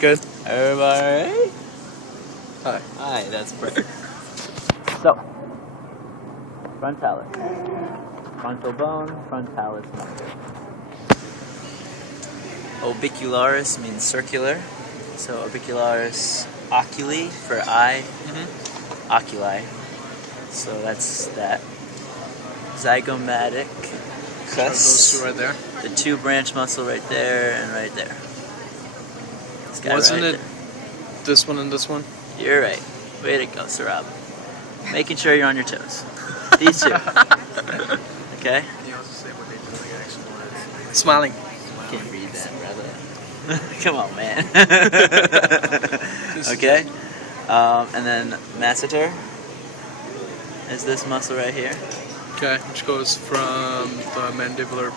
Good. Everybody? Hi. Hi, that's perfect. So, frontalis. Frontal bone, frontalis muscle. Orbicularis means circular. So orbicularis oculi for eye. Oculi. So that's that. Zygomatic Those two cus. right there. The two branch muscle right there and right there. This guy Wasn't right it this one and this one? there. You're right. Way to go, Sarab. Making sure you're on your toes. These two. Okay? Can you also say what they doing actually was? Smiling. Can't read that, brother. Come on, man. Okay? And then masseter is this muscle right here. Okay, which goes from the mandibular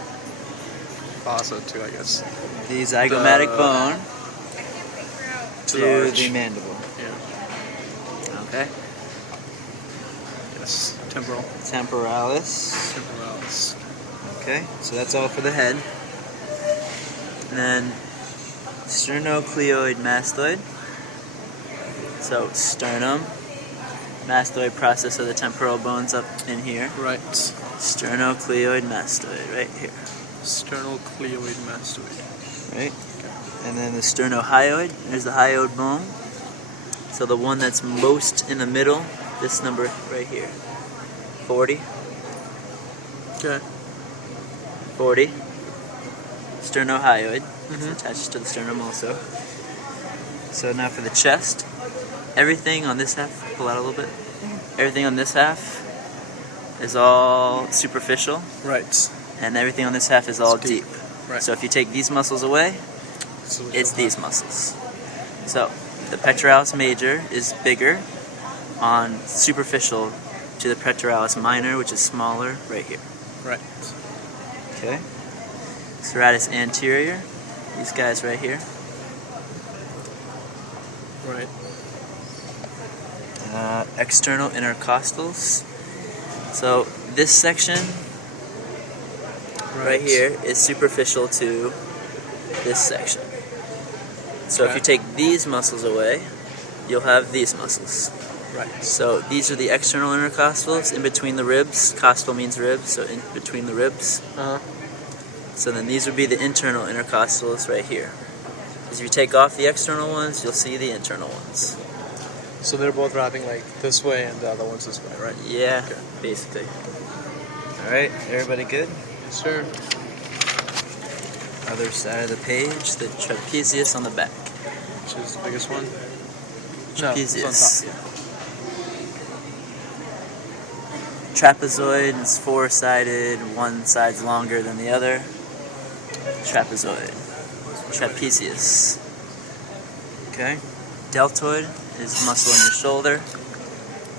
fossa to, I guess, The zygomatic bone to to the arch. the mandible. Yeah. Okay? Yes. Temporal. Temporalis. Temporalis. Okay, so that's all for the head. And then sternocleidoid mastoid. So sternum, mastoid process of the temporal bones up in here. Right. Sternocleidoid mastoid right here, Sternocleidoid mastoid. right? And then the sternohyoid, there's the hyoid bone. So the one that's most in the middle, this number right here. 40. Okay. 40. Sternohyoid. It's Mhm. attached to the sternum also. So now for the chest. Everything on this half, pull out a little bit. Everything on this half is all superficial, Right. and everything on this half is all It's deep. deep. Right. So if you take these muscles away, So we it's don't these muscles. So the pectoralis major is bigger on superficial to the pectoralis minor, which is smaller right here. have- Right. Okay. Serratus anterior, these guys right here. Right. External intercostals. So this section right here is superficial to this section. So if Okay. you take these muscles away, you'll have these muscles. Right. So these are the external intercostals in between the ribs. Costal means ribs, so in between the ribs. Uh-huh. So then these would be the internal intercostals right here. Because if you take off the external ones, you'll see the internal ones. So they're both wrapping like this way and the other one's this way, right? Yeah, Okay. basically. Alright, everybody good? Sure. Other side of the page, the trapezius on the back. Which is the biggest one? No, Trapezius. it's on top. Trapezoid is four-sided, one side's longer than the other. Trapezoid. Trapezius. Okay. Deltoid is muscle in your shoulder.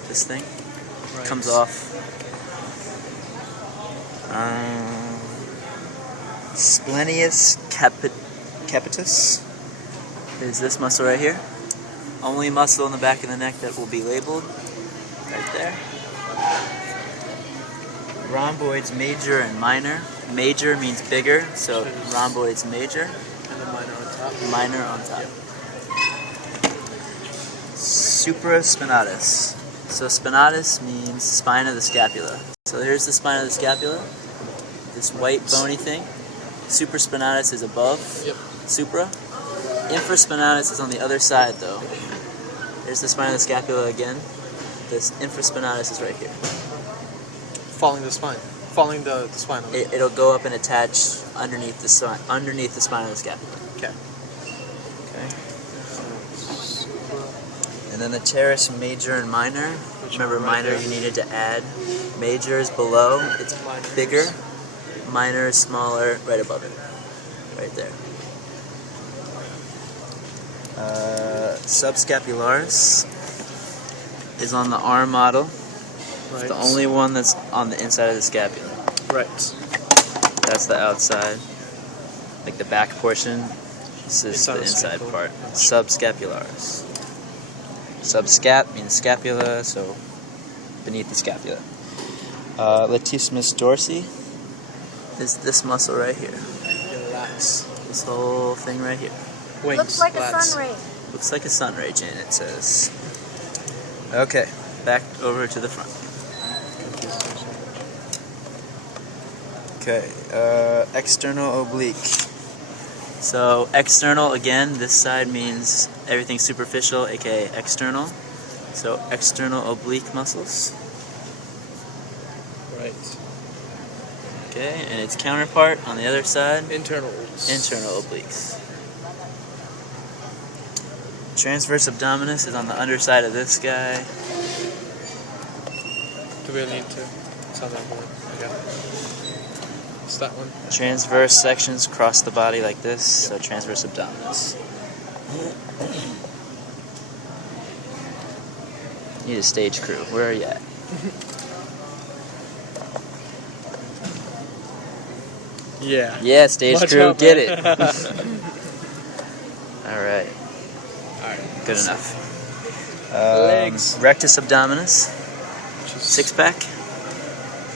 This thing Right. comes off. Splenius capitis is this muscle right here. Only muscle in the back of the neck that will be labeled. Right there. Rhomboids major and minor. Major means bigger, so rhomboids major, And the minor on top. minor on top. Supraspinatus. So spinatus means spine of the scapula. So here's the spine of the scapula. This white bony thing. Supraspinatus is above. Yep. Supra. Infraspinatus is on the other side though. There's the spine of the scapula again. This infraspinatus is right here. Following the spine. Following the spine of it. It'll go up and attach underneath the spine of the scapula. Okay. Okay. And then the teres major and minor. Remember, one right minor there? you needed to add. Major is below. It's Minor is- bigger. Minor is smaller, right above it. Right there. Subscapularis is on the arm model. Right. The only one that's on the inside of the scapula. Right. That's the outside. Like the back portion. This is Inside the of the inside scapula. part. Subscapularis. Subscap means scapula, so beneath the scapula. Latissimus dorsi is this muscle right here. Relax. This whole thing right here. Wings. Looks like a lats. sun ray. Looks like a sun ray, Janet says. Okay, back over to the front. Okay, external oblique. So external, again, this side means everything superficial, aka external. So external oblique muscles. Right. Okay, and its counterpart on the other side, Internals. internal obliques. Transverse abdominis is on the underside of this guy. Do we need to? It's on that board. Okay. It's that one. Transverse sections cross the body like this, so transverse abdominis. Need a stage crew. Where are you at? Yeah. Yeah, stage Watch crew, out, get man. it. Alright, Alright. good enough. Legs. Rectus abdominis, Which is 6-pack,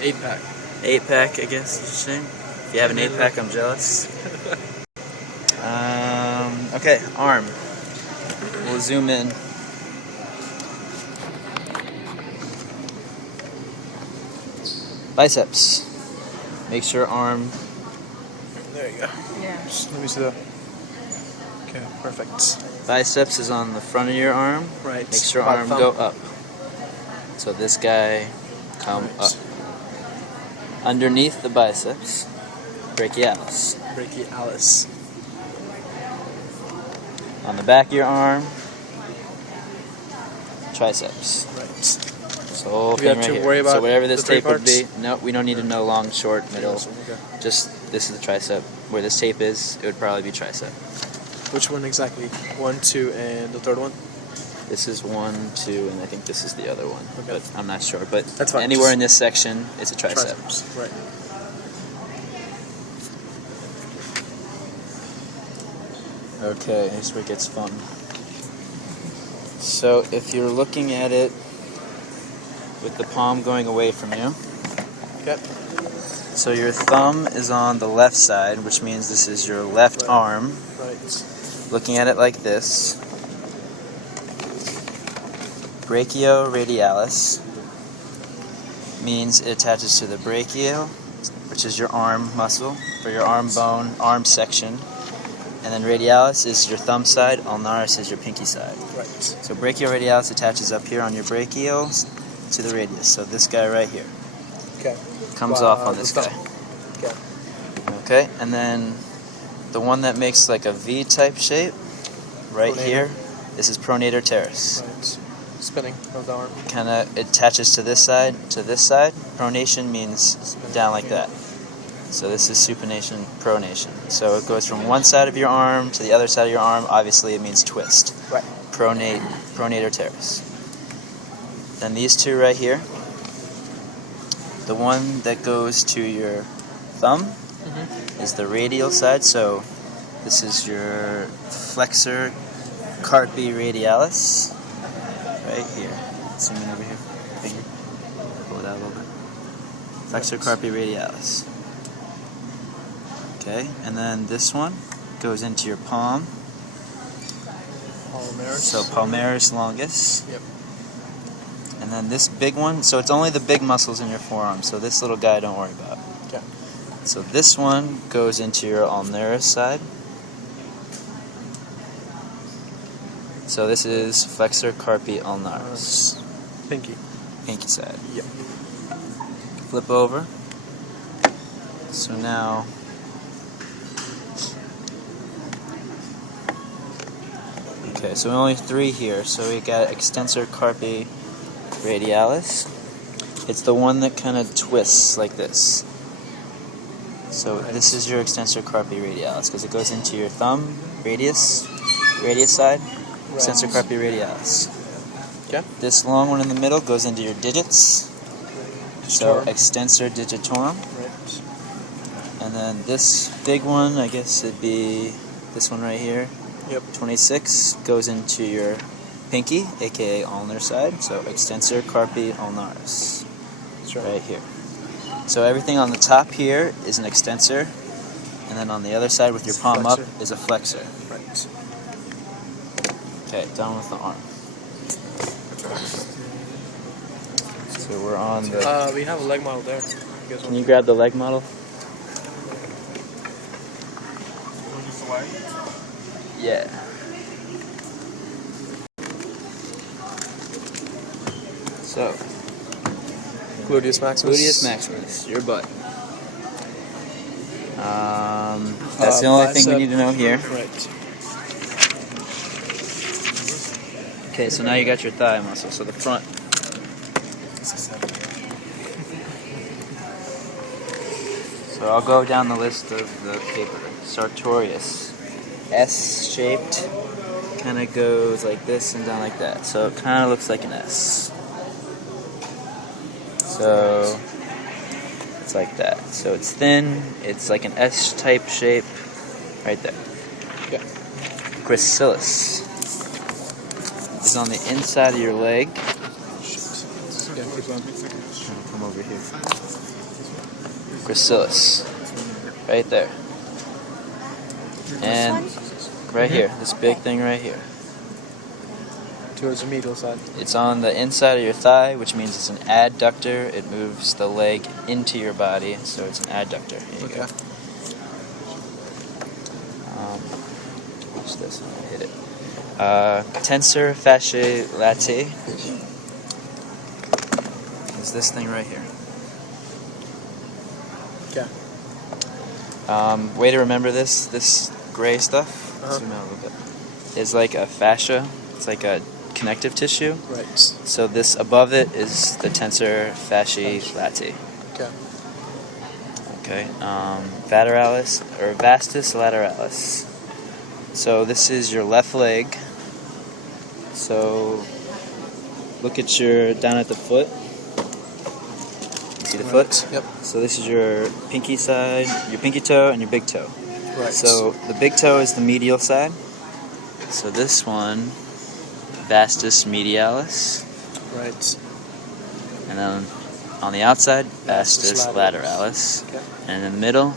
8-pack. 8-pack, I guess you should say. If you have an 8-pack, I'm jealous. Okay, arm. We'll zoom in. Biceps. Makes your arm. There you go. Yeah. Just let me see that. Okay, perfect. Biceps is on the front of your arm. Right. Makes your About arm thumb. go up. So this guy come Right. up. Underneath the biceps, brachialis. Brachialis. On the back of your arm, triceps. Right. So whole Do we thing have right to here. worry So about whatever this the three tape would be, parts? no, we don't need to know long, short, middle. Okay. Just this is the tricep. Where this tape is, it would probably be tricep. Which one exactly? 1, 2, and the third one? This is 1, 2, and I think this is the other one. Okay. But I'm not sure. But That's fine, anywhere just- in this section, it's a tricep. Triceps. Right. Okay, here's where it gets fun. So if you're looking at it with the palm going away from you, Okay. so your thumb is on the left side, which means this is your left Right. arm. Right. Looking at it like this, brachioradialis means it attaches to the brachial, which is your arm muscle, or your arm bone, arm section. And then radialis is your thumb side, ulnaris is your pinky side. Right. So brachioradialis attaches up here on your brachial to the radius. So this guy right here Okay. comes Wow, off on this the guy. thumb. Okay. Okay, and then the one that makes like a V type shape, right Pronator. here, this is pronator teres. Right. Spinning of the arm. Kind of attaches to this side, to this side. Pronation means down like that. So this is supination, pronation. So it goes from one side of your arm to the other side of your arm. Obviously, it means twist. Right. Pronator teres. Then these two right here. The one that goes to your thumb is the radial side. So this is your flexor carpi radialis. Right here. Zoom in over here. Finger. Pull it out a little bit. Flexor carpi radialis. Okay, and then this one goes into your palm. Palmaris. So palmaris longus. Yep. And then this big one, so it's only the big muscles in your forearm, so this little guy don't worry about. Okay. So this one goes into your ulnaris side. So this is flexor carpi ulnaris, Pinky. pinky side. Yep. Flip over. So now okay, so only 3 here. So we got extensor carpi radialis. It's the one that kind of twists like this. So this is your extensor carpi radialis because it goes into your thumb radius side. Extensor carpi radialis. Okay. This long one in the middle goes into your digits. So Digitorum. extensor digitorum. Right. And then this big one, I guess it'd be this one right here. Yep. 26 goes into your pinky, aka ulnar side. So extensor carpi ulnaris, That's right here. So everything on the top here is an extensor, and then on the other side with your It's a palm up flexor. is a flexor. Right. Okay, done with the arm. So we're on the. We have a leg model there. You guys Can want you grab the leg model? Yeah. So, Gluteus maximus. gluteus maximus, your butt. That's the only thing we bicep. need to know here. Right. Okay, so now you got your thigh muscle, so the front. So I'll go down the list of the paper. Sartorius. S-shaped. Kind of goes like this and down like that. So it kind of looks like an S. So it's like that. So it's thin. It's like an S-type shape. Right there. Yeah. Gracilis is on the inside of your leg. Yeah, keep going. Come over here. Gracilis. Right there. And right here. This big thing right here. Towards the medial side. It's on the inside of your thigh, which means it's an adductor. It moves the leg into your body, so it's an adductor. Here you go. Watch this. I'm gonna hit it. Tensor fasciae latae is this thing right here. Okay. Way to remember this gray stuff. Zoom out a little bit. Is like a fascia. It's like a connective tissue. Right. So this above it is the tensor fasciae latae. Okay. Okay. Lateralis or vastus lateralis. So this is your left leg. So look at down at the foot. See the foot? Yep. So this is your pinky side, your pinky toe, and your big toe. Right. So the big toe is the medial side. So this one, vastus medialis. Right. And then on the outside, vastus Vastus lateralis. Okay. And in the middle,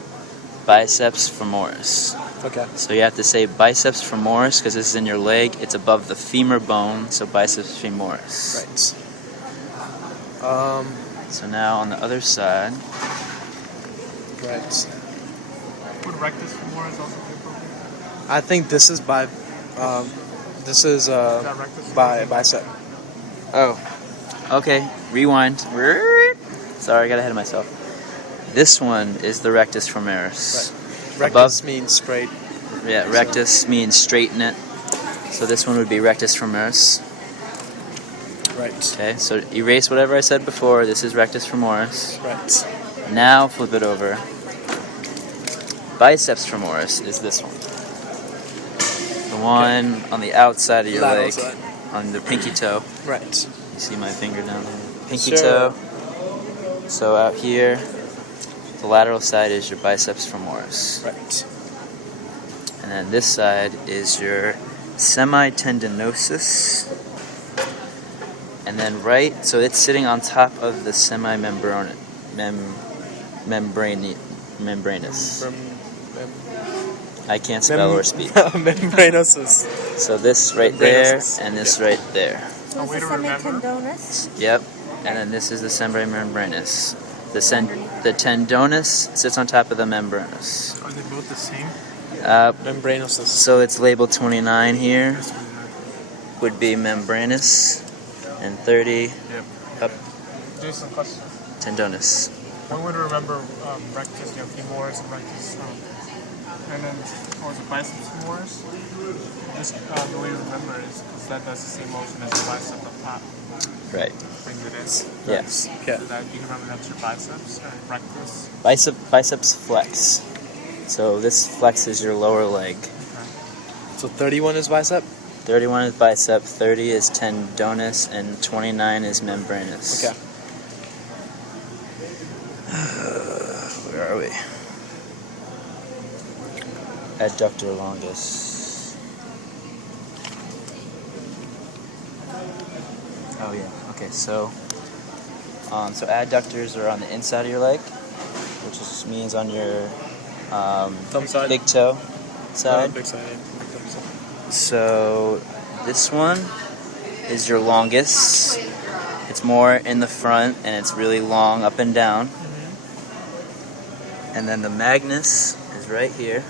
biceps femoris. Okay. So you have to say biceps femoris because this is in your leg. It's above the femur bone, so biceps femoris. Right. So now on the other side, Right. Would rectus femoris also be appropriate? I think this is by. This is that rectus by femoris? bicep. oh, okay, rewind. Sorry, I got ahead of myself. This one is the rectus femoris. Rectus means straight. Yeah, rectus means straighten it. So this one would be rectus femoris. Right. Okay, so erase whatever I said before. This is rectus femoris. Right. Now flip it over. Biceps femoris is this one. The one on the outside of your Lateral leg, side. on the pinky toe. Right. You see my finger down there? Pinky Sure. toe. So out here, the lateral side is your biceps femoris. Right. And then this side is your semitendinosus. And then right, so it's sitting on top of the membranous. I can't spell or speak. Membranosus. So this right there, Membranosus. and this right there. A way to remember. Semitendonous. Yep. And then this is the membranous. The tendonus sits on top of the membranous. Are they both the same? Membranosus. So it's labeled 29 here. Would be membranous, and 30 Yep. up Jason, question. tendonus. One way to remember rectus, femoris, and rectus, and then towards the biceps femoris. Just the way to remember is because that does the same motion as the bicep up top. Right. Brings it in. Yes. Okay. So that you can remember that's your biceps and rectus. Biceps flex. So this flex is your lower leg. So 31 is bicep. 31 is bicep, 30 is tendonus, and 29 is membranous. Okay. Where are we? Adductor longus. Oh yeah. Okay. So adductors are on the inside of your leg, which just means on your Thumb side. big toe side. Big side. So This one is your longest. It's more in the front and it's really long up and down. And then the Magnus is right here,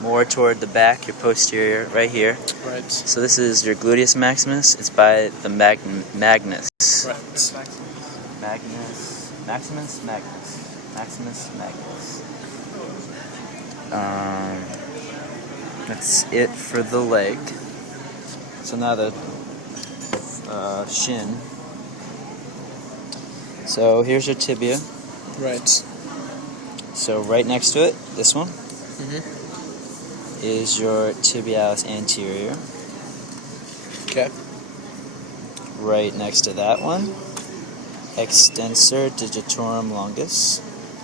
more toward the back, your posterior, right here. Right. So this is your gluteus maximus. It's by the Magnus. Right. Maximus. That's it for the leg. So now the shin. So here's your tibia. Right. So right next to it, this one, Mhm. is your tibialis anterior. Okay. Right next to that one, extensor digitorum longus,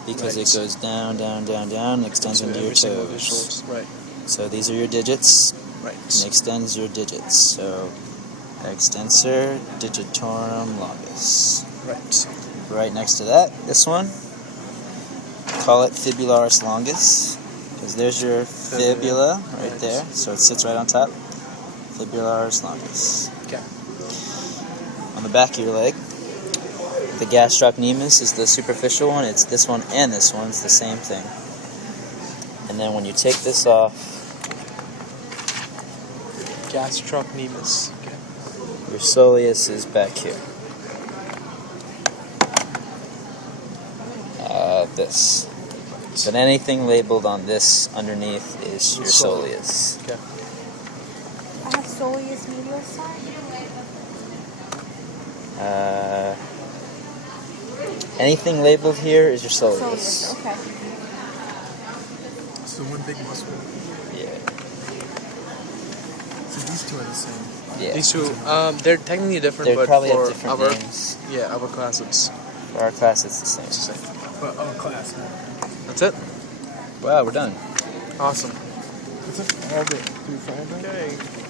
because Right. it goes down, down, down, down, and extends So into your every single toes. visuals. Right. So these are your digits, Right. and extends your digits. So extensor digitorum longus. Right. Right next to that, this one, call it fibularis longus, because there's your fibula right Right. there. So it sits right on top. Fibularis longus. Okay. On the back of your leg, the gastrocnemius is the superficial one. It's this one and this one. It's the same thing. And then when you take this off, Gastrocnemius. Okay. your soleus is back here. This. But anything labeled on this underneath is your soleus. Okay. I have soleus medial side. Anything labeled here is your Soleus, soleus. okay. So one big muscle. Yeah. So these two are the same. Yeah. These two, they're technically different, They but probably for have different our names. our class, it's For our class, it's the same. the same. But class. That's it. Wow, we're done. Awesome. That's it. All day. Do you find that? Okay.